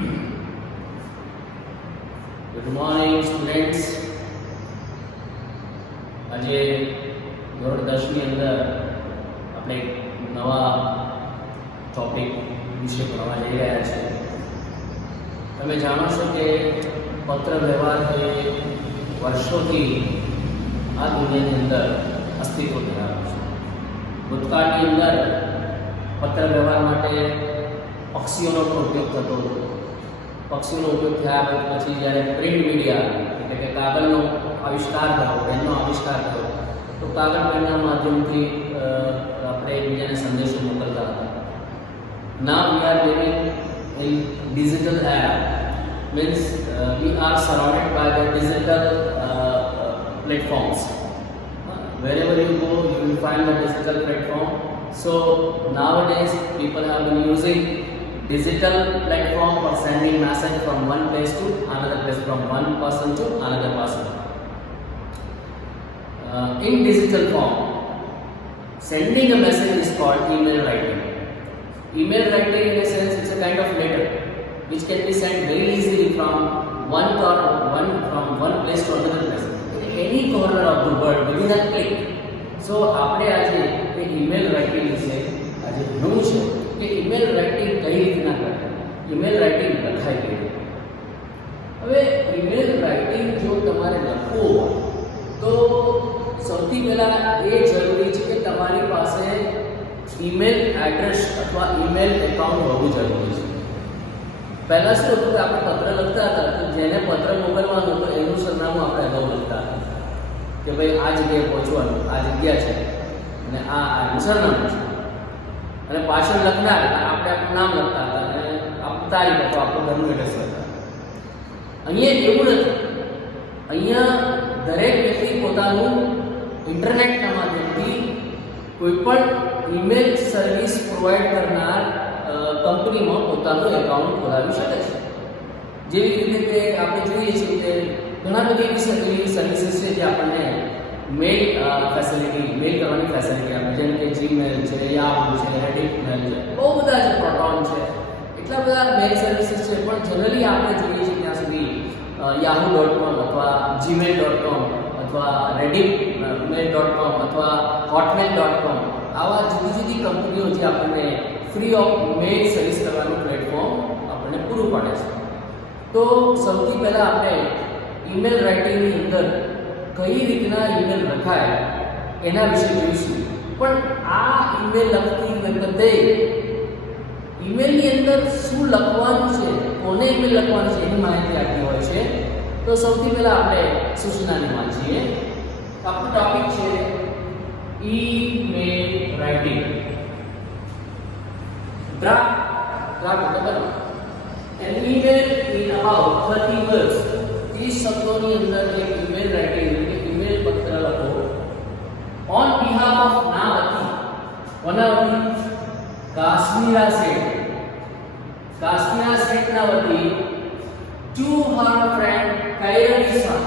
Good morning students. આજે ધોરણ 10 ની અંદર આપણે નવા ટોપિક વિશે ભણવા જઈ રહ્યા છીએ. તમે જાણો છો કે પત્ર વ્યવહાર એ વર્ષોથી આ દુનિયાની અંદર અસ્તિત્વ ધરાવે છે. ભૂતકાળની અંદર પત્ર વ્યવહાર માટે પક્ષીઓનો પણ ઉપયોગ થતો હતો. પક્ષીઓનો ઉપયોગ થયા પછી જ્યારે પ્રિન્ટ મીડિયા એટલે કે કાગળનો આવિષ્કાર થયો, પેનનો આવિષ્કાર થયો, તો કાગળ પેનના માધ્યમથી આપણે એકબીજાને સંદેશો મોકલતા હતા. Now we are living in digital era, means we are surrounded by the digital platforms. Wherever you go, you will find the digital platform. So nowadays people have been using digital platform for sending message from one place to another place, from one person to another person. In digital form, sending a message is called email writing. Email writing, in a sense, it's a kind of letter which can be sent very easily from one place to another place, in any corner of the world, within a click. So આપણે આજે એ email writing વિશે આજે ભણવું છે કે email writing કઈ રીતના કરે, ઈમેલ રાઇટિંગ લખાય કઈ રીતે. હવે ઈમેલ રાઇટિંગ જો તમારે લખવું હોય તો સૌથી પહેલાં એ જરૂરી છે કે તમારી પાસે ઈમેલ એડ્રેસ અથવા ઈમેલ એકાઉન્ટ હોવું જરૂરી છે. પહેલાં શું હતું કે આપણે પત્ર લખતા હતા તો જેને પત્ર મોકલવાનું તો એનું સરનામું આપણે અગાઉ લખતા હતા કે ભાઈ આ જગ્યાએ પહોંચવાનું, આ જગ્યા છે અને આ સરનામું છે, અને પાછળ લખનાર આપણે આપણું નામ લખતા હતા અને આપણું તારીખ અથવા આપણું ઘરનું એડ્રેસ લખતા. અહીંયા એવું નથી. અહીંયા દરેક વ્યક્તિ પોતાનું ઇન્ટરનેટના માધ્યમથી કોઈ પણ ઈમેલ સર્વિસ પ્રોવાઈડ કરનાર કંપનીમાં પોતાનું એકાઉન્ટ ખોલાવી શકે છે. જેવી રીતે કે આપણે જોઈએ છીએ કે ઘણા બધી એવી સર્વિસીસ છે જે આપણને મેલ ફેસિલિટી, મેલ કરવાની ફેસિલિટી આપે, જેમ કે જીમેલ છે, યાહૂ છે, રેડિટ મેલ છે, બહુ બધા છે, પ્રોટોન છે, એટલા બધા મેલ સર્વિસીસ છે. પણ જનરલી આપણે જોઈએ છીએ ત્યાં સુધી yahoo.com અથવા gmail.com અથવા redditmail.com અથવા hotmail.com આવા જુદી જુદી કંપનીઓ જે આપણને ફ્રી ઓફ મેલ સર્વિસ કરવાનું પ્લેટફોર્મ આપણને પૂરું પાડે છે. તો સૌથી પહેલાં આપણે ઈમેલ રાઇટિંગની અંદર કઈ રીતના ઈમેલ લખાય એના વિશે જોઈશું. પણ આ ઈમેલ લખતી વખતે ઈમેલની અંદર શું લખવાનું છે, કોને ઈમેલ લખવાનું છે એની માહિતી આપી હોય છે. તો સૌથી પહેલાં આપણે સૂચનાને વાંચીએ. આપણો ટોપિક છે ઈમેલ રાઇટિંગ. ડ્રાફ્ટ એટલે an email in about 30 words. 30 શબ્દોની અંદર એક ઈમેલ રાઇટિંગ એટલે ઈમેલ પત્ર લખો on behalf of નાવતી, વનાવતી, કાશ્મીરા શેઠના વતી to her friend કૈરવી શાહ.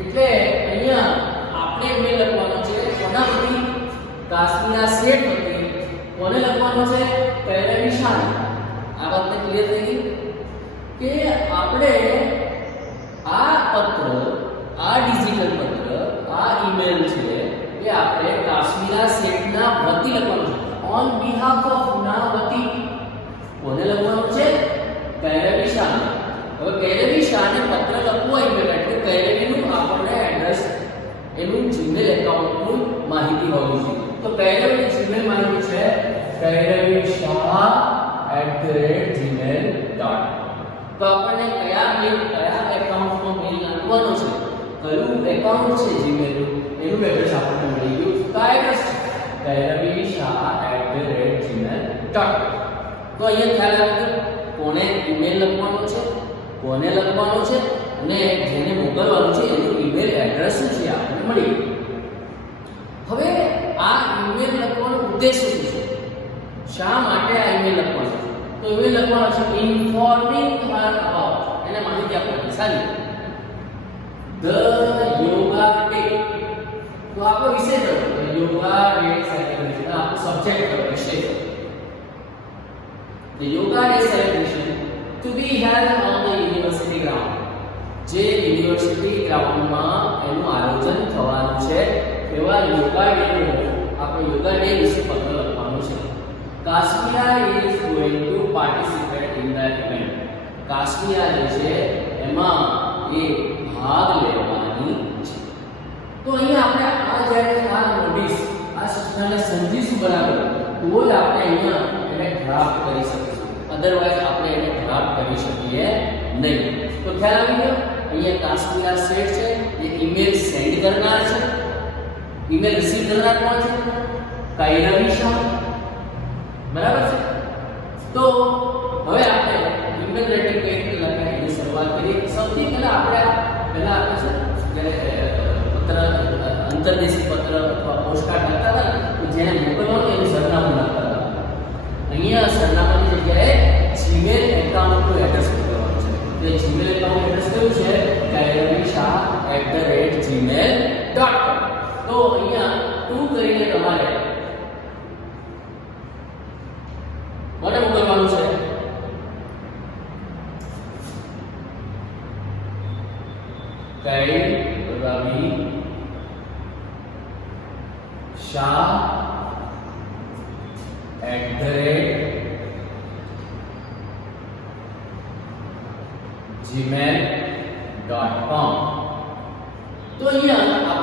એટલે અહીંયા આપણે ઈમેલ લખવાનો છે કોના વતી? કાશ્મીરા શેઠ વતી. કોને લખવાનો છે? કૈરવી શાહ. આ વાતને ક્લિયર થઈ ગઈ કે આપણે આ પત્ર, આ ડિજિટલ પત્ર, આ ઈમેલ છે એ આપણે કાશ્મીરા શેઠના વતી લખવાનું છે. ઓન બિહાફ ઓફ ના વતી કોને લખવાનું છે? કૈરવી શાહ. હવે કૈરવી શાહને પત્ર લખવો ઈમેલ એટલે કૈરવીનું આપણને એડ્રેસ, એનું જીમેલ એકાઉન્ટનું માહિતી હોવી જોઈએ. તો કૈરવીની જીમેલ માહિતી છે kairavishaha@gmail.com. તો આપણને કયા એકાઉન્ટમાં મેલ નાખવાનો છે, કયું એકાઉન્ટ છે જીમેલ એનું એડ્રેસ આપણને મળી ગયું. તો આ એડ્રેસ છે kairavishaha@gmail.com. તો અહીંયા ખ્યાલ રાખજો કોને ઈમેલ લખવાનો છે, કોને લખવાનો છે અને જેને મોકલવાનું છે એનું ઈમેલ એડ્રેસ છે આપણને મળી ગયું. હવે આ ઈમેલ લખવાનો ઉદ્દેશ્ય શું છે? શા માટે આ ઈમેલ લખવાનો છે? તો ઈમેલ લખવાનો છે ઇન્ફોર્મિંગ હર અબાઉટ, એને માહિતી આપવાની. સારી ધ યોગા ડે. તો આપણો વિષય હતો યોગા ડે સેલિબ્રેશન. આપણો સબ્જેક્ટ હતો, વિષય. The Yoga Day celebration held on the university ground. જે યુનિવર્સિટી ગ્રાઉન્ડમાં એનું આયોજન થવાનું છે એવા યોગા ડે આપણે યોગા ડે વિશે પત્ર લખવાનું છે. Kashmir is going to participate in the event. Kashmir જે છે એમાં એ ભાગ લેવાની છે. તો અહીંયા આપણે આ જ્યારે આ નોટિસ આ સૂચનાને સમજીશું બરાબર તો જ આપણે અહીંયા એને ડ્રાફ્ટ કરી શકીશું. અધરવાઇઝ આપણે એને ડ્રાફ્ટ કરી શકીએ નહીં. તો ખ્યાલ આવી ગયો. અહીંયા કાશ્મીર સેટ છે એ ઈમેલ સેન્ડ કરનાર છે. ઈમેલ રિસીવ કરનાર કોણ છે? કાયરવી શાહ. બરાબર છે. તો હવે આપણે ઈમેલ રાઇટિંગ કઈ રીતે લખાય એની શરૂઆત કરીએ. સૌથી પહેલા આપણે જ્યારે પત્ર અંતર્દેશી પત્ર અથવા પોસ્ટકાર્ડ લખતા હતા તો જેને મોકલવાનું એનું સરનામું લખતા હતા. અહીંયા સરનામાની જગ્યાએ જીમેલ એકાઉન્ટનું એડ્રેસ લખવાનું છે. તો જીમેલ એકાઉન્ટ એડ્રેસ કયું છે? kairvishah@gmail.com. તો અહીંયા ટુ કરીને તમારે મને મોકલવાનું છે. kairvishah@gmail.com. તો અહીંયા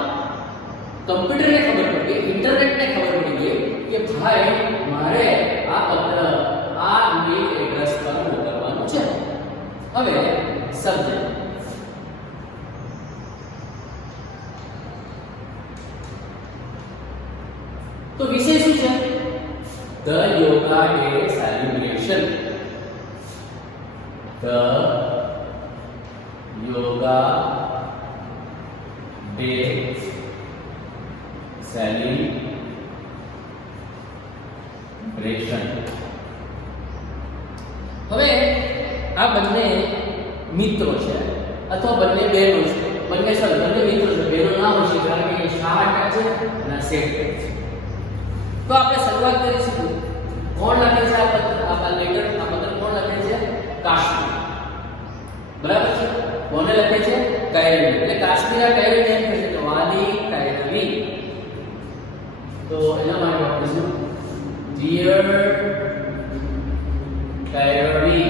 કમ્પ્યુટરને ખબર પડી ગઈ, ઇન્ટરનેટને ખબર પડી ગઈ કે ભાઈ મારે આ પત્ર આ મેલ એડ્રેસ પર મોકલવાનું છે. હવે સબ્જેક્ટ તો વિષય શું છે? The Yoga Day Celebration. The Yoga Day Celebration. હવે આ બંને મિત્રો છે અથવા બંને બહેનો છે. બંને મિત્રો છે. બહેનો ના હોય છે કારણ કે શાહ છે અને સેટ છે. તો આપણે શરૂઆત કરીશું. કોણ લખે છે આ પત્ર? આ લેટર આ પત્ર કોણ લખે છે? કાશ્મીર. બરાબર છે. કોને લખે છે? કાયરવી. એટલે કાશ્મીર કાયરવી કેમ કહે છે? તો વાલી કાયરવી. તો એના માટે લખીશું ડિયર કાયરવી.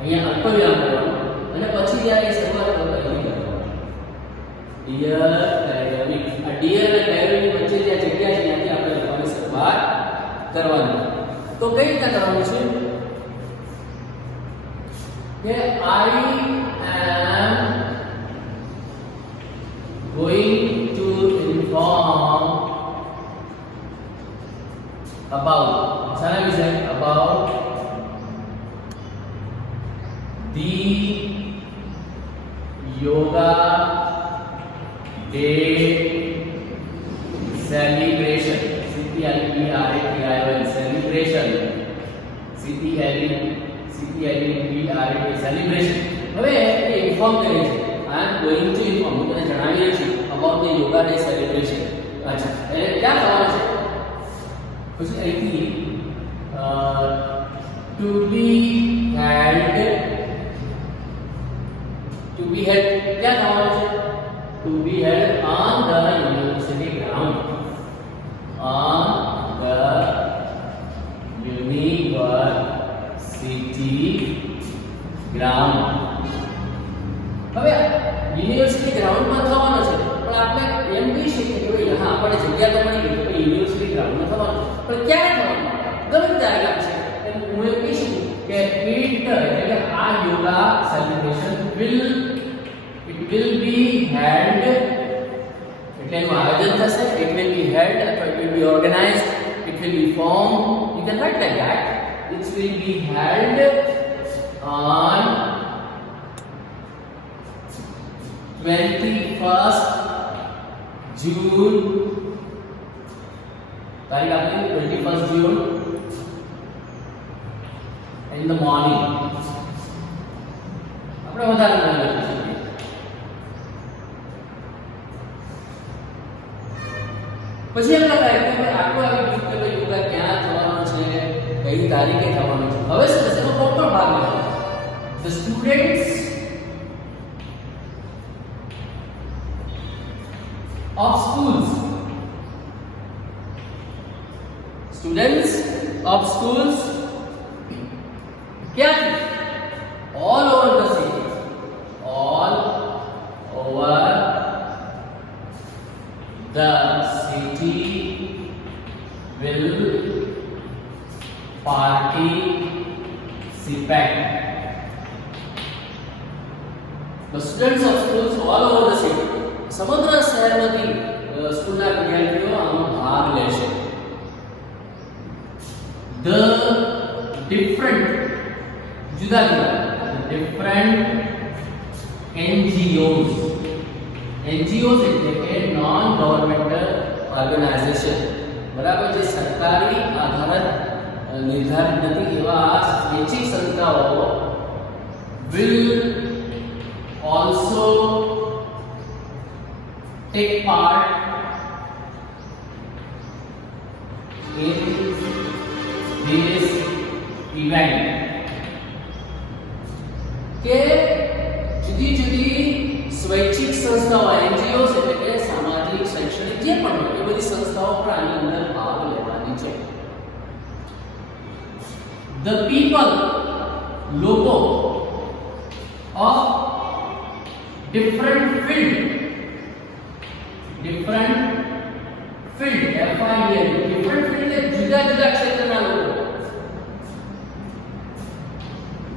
અહીંયા અલ્પવિરામ કરવાનું અને પછી જ્યારે શરૂઆત કરવાની ડિયર કાયરવી. આ ડિયર અને કાયરવી વચ્ચે જે જગ્યા છે ત્યાંથી આપણે લખવાની શરૂઆત કરવાની. તો કઈ રીતે કરવાનું છે કે I am going to inform about શાના વિશે? about the yoga day celebration. celebration celebration. હવે એ ઇન્ફોર્મ કરે છે. I am going to inform. હું તને જણાવી રહ્યો છું about the yoga day celebration. અચ્છા એટલે ક્યાં થવાનું છે? પછી અહીંથી to be held ક્યાં થવાનું છે? to be held on the university ground. on the university ground. હવે યુનિવર્સિટી ગ્રાઉન્ડમાં થવાનો છે પણ આપણે એમ કહી શકીએ કે ભાઈ હા આપણે જગ્યા તો મળી ગઈ તો યુનિવર્સિટી ગ્રાઉન્ડમાં થવાનું છે પણ ક્યારે થવાનું? ગમે ત્યારે લાગશે. હું એમ કહી શકું કે એટલે આ yoga celebration will be held એટલે એનું આયોજન થશે. it will be held અથવા it will be organized, it will be formed. You can write like that. It will be held on 21st June. तारीख आपकी 21st June in the morning. આપણે વધારે ના લખી શકીએ. પછી એમ લખાય કે ભાઈ આટલું આવી ગયું કે ભાઈ યોગા ક્યાં થવાનું છે, કઈ તારીખે થવાનું છે. હવે શું થશે? એનો પ્રોપર ભાગ લેવાનો. The students of schools. Students of schools क्या थी? All over the city. All over the city will participate. The students of schools all over the city. સમગ્ર શહેરમાંથી સ્કૂલના વિદ્યાર્થીઓ આમાં ભાગ લેશે. The different જુદા જુદા different NGOs એટલે કે નોન ગવર્મેન્ટલ ઓર્ગેનાઇઝેશન, બરાબર, જે સરકારી આધારિત નિર્ધારિત નથી એવા આ સ્વૈચ્છિક સંસ્થાઓ will also take part in this event. કે જુદી જુદી સ્વૈચ્છિક સંસ્થાઓ NGOs એટલે કે સામાજિક શૈક્ષણિક જે પણ હોય એ બધી સંસ્થાઓ પણ આની અંદર ભાગ લેવાની છે. The people લોકો of different field different field different field એટલે જુદા જુદા ક્ષેત્રના લોકો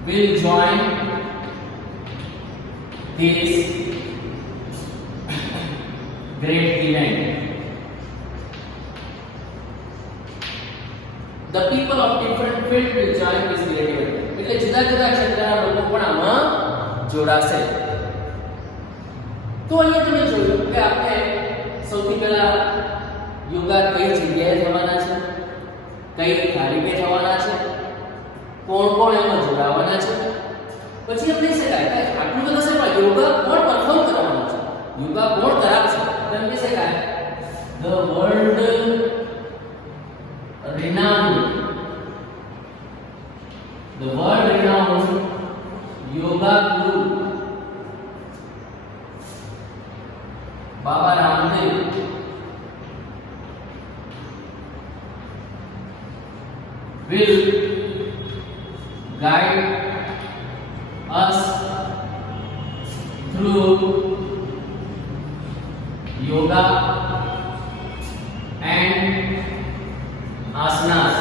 will join this great event. The people of different field will join this great event. એટલે જુદા જુદા ક્ષેત્રના લોકો પણ આમાં જોડાશે. તો અહીંયા તમે જોયું કે આપણે સૌથી પહેલા યોગા કઈ જગ્યાએ થવાના છે, કઈ તારીખે થવાના છે, કોણ કોણ એમાં જોડાવાના છે. પછી આપણે શકાય કે આટલું તો થશે પણ યોગા કોણ પરફોર્મ કરવાનું છે, યોગા કોણ કરાવશે, તો એમ કહી શકાય the world renowned yoga guru Baba Ramdev will guide us through yoga and asanas.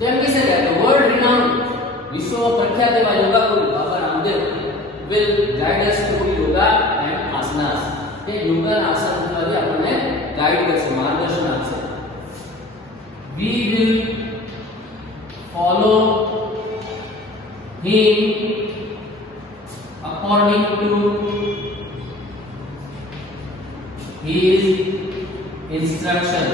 જેમ કે છે કે વર્લ્ડ રિનાઉન્ડ વિશ્વ પ્રખ્યાત એવા યોગા ગુરુ Baba Ramdev will guide us through yoga and asanas. તે યોગા અને આસન દ્વારા આપણને ગાઈડ કરશે, માર્ગદર્શન આપશે. We will follow him according to his instruction.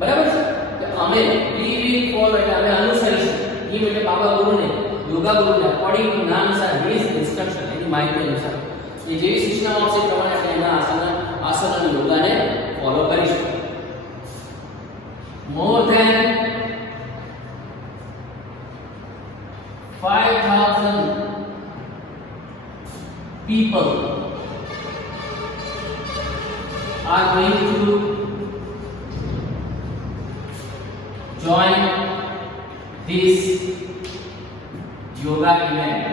બરાબર છે કે અમે we will follow એટલે અમે અનુસરીશું હિમ એટલે બાબા ગુરુને, યોગા ગુરુને અકોર્ડિંગ ટુ નામ અનુસાર his instruction એની માહિતી અનુસાર એ જેવી સૂચનાઓ આપશે પ્રમાણે આપણે એના આસન અને યોગાને ફોલો કરીશું. More than 5,000 people are going to join this yoga event.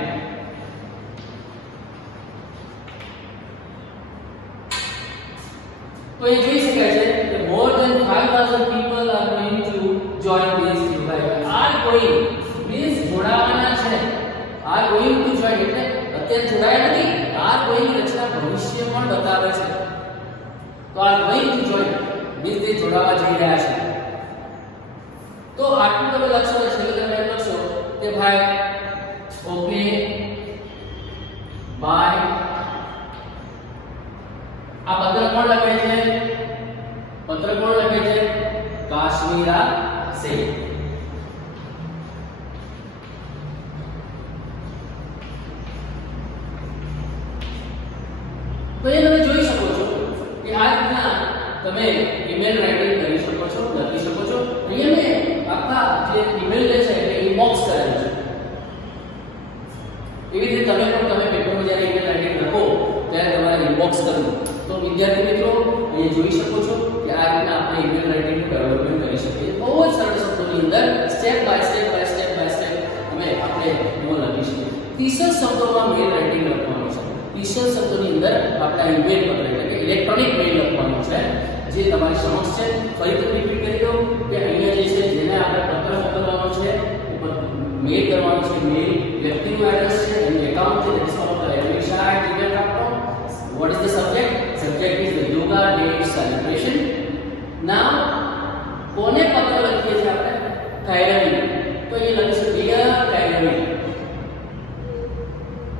तो ये જોઈ શકાય છે કે more than 5,000 people are going to join this yoga event. Are going means જોડાવાના છે. Are going to join એટલે અત્યારે જોડાયા નથી, are going રચના ભવિષ્યમાં બતાવે છે. તો are going to join means તે જોડાવા જઈ રહ્યા છે. તો આટલું તમે લખશો એટલે તમે એમ લખશો કે ભાઈ ઓકે બાય. આ પત્ર કોણ લખે છે? પત્ર કોણ લખે છે? કાશ્મીરા શેખ. તો એ તમે જોઈ શકો છો કે આ રીતના તમે ઈમેલ રાઇટિંગ કરી શકો છો, લખી શકો છો. અહીંયા મેં આખા જે ઈમેલ જે છે એ ઇનબોક્સ કરેલું છે. એવી રીતે તમે પેપરમાં જ્યારે ઈમેલ રાઇટિંગ લખો ત્યારે તમારે ઇનબોક્સ કરવું. તો વિદ્યાર્થી મિત્રો અહીંયા જોઈ શકો છો કે આ રીતના આપણે ઈમેલ રાઇટિંગનું ડેવલપમેન્ટ કરી શકીએ. બહુ જ સરળ શબ્દોની અંદર સ્ટેપ બાય સ્ટેપ અમે આપણે એમાં લખી શકીએ. 30 શબ્દોમાં મેલ રાઇટિંગ લખવાનું છે. 30 શબ્દોની અંદર આપણે ઈમેલ પત્ર એટલે કે ઇલેક્ટ્રોનિક મેલ લખવાનું છે, જે તમારી સમક્ષ છે. ફરીથી રિપીટ કરી દો કે અહીંયા જે છે જેને આપણે પત્ર મોકલવાનો છે, મેલ કરવાનો છે, મેલ વ્યક્તિનું એડ્રેસ છે, એનું એકાઉન્ટ છે, that is called the @gmail.com. What is the subject? Subject is the yoga day celebration. Now કોને પત્ર લખીએ છીએ આપણે? કાયરવી. તો એ લખીશું dear કાયરવી,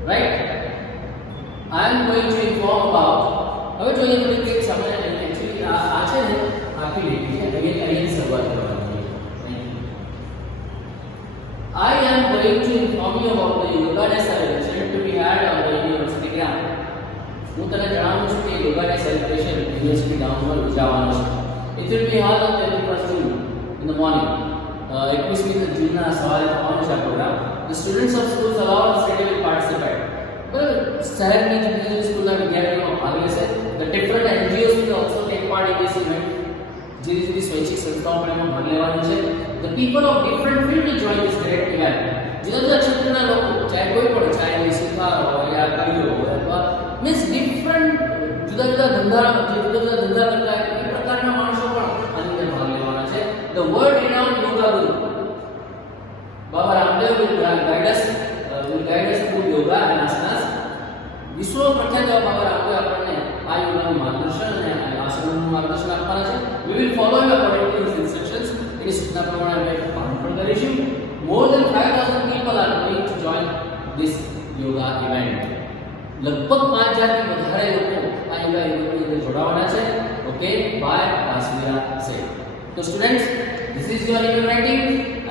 right? I am going to inform about. હવે જોઈએ તો કે સમય એક્ચ્યુઅલી આ છે ને આખી લીટી છે. અહીંયાની શરૂઆત કરવાની છે. I am going to inform you about the yoga day celebration to be had on the university ground. હું તને જણાવું છું કે યોગા ડે સેલિબ્રેશન યુનિવર્સિટી ગ્રાઉન્ડમાં યોજાવાનો છે. It will be held on 21st June in the morning. 21મી જૂનના સવારે થવાનો છે આ programme. The students of schools allowed to study will participate. બરાબર, શહેરની જુદી સ્કૂલના વિદ્યાર્થીઓ ભાગ લેશે. The different NGOs will also take part in this event. જુદી સ્વૈચ્છિક સંસ્થાઓ પણ એમાં ભાગ લેવાની છે. The people of different field will join this great event. જુદા ક્ષેત્રના લોકો, ચાહે કોઈ પણ, ચાહે સુથાર હોય યા કારીગર હોય અથવા મીન્સ ડિફરન્ટ જુદા ધંધા કરતા એ પ્રકારના માણસો પણ આની અંદર ભાગ લેવાના છે. The world renowned yoga guru Baba Ramdev will guide us through yoga and asanas. વિશ્વ પ્રખ્યાત બાબા રામદેવ આપણને આ યોગાનું માર્ગદર્શન અને આસનનું માર્ગદર્શન આપવાના છે. We will follow you according to his instructions. એની સૂચના પ્રમાણે આપણે પાલન પણ કરીશું. More than 5,000 people are going to join this yoga event. લગભગ 5,000 થી વધારે લોકો આ યોગા ઇવેન્ટની અંદર જોડાવાના છે. ઓકે, બાય કાશ્મીરા સે. So students, this is your email writing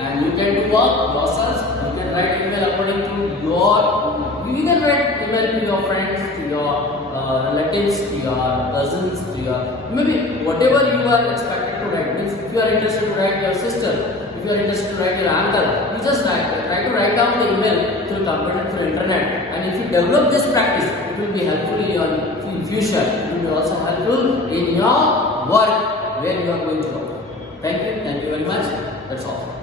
and you can do work yourselves. You can write email according to your, you can write email to your friends, to your relatives, to your cousins, to your maybe whatever you are expected to write. Means if you are interested to write your sister, if you are interested to write your uncle, you just try to write down the email through computer, through internet, and if you develop this practice, it will be helpful in future. It will be also helpful in your work where you are going to work. Thank you very much. That's all.